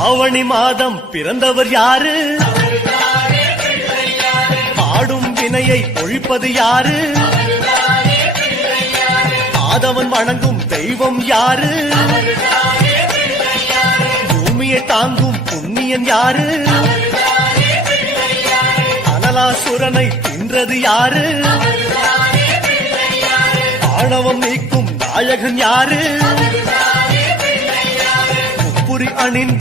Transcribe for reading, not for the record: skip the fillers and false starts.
ஆவணி மாதம் பிறந்தவர் யாரு? ஆடும் வினையை ஒழிப்பது யாரு? ஆதவன் வணங்கும் தெய்வம் யாரு? பூமியை தாங்கும் புண்ணியன் யாரு? அனலாசுரனை தின்றது யாரு? ஆணவம் நீக்கும் நாயகன் யாரு? முப்புரி அணிந்த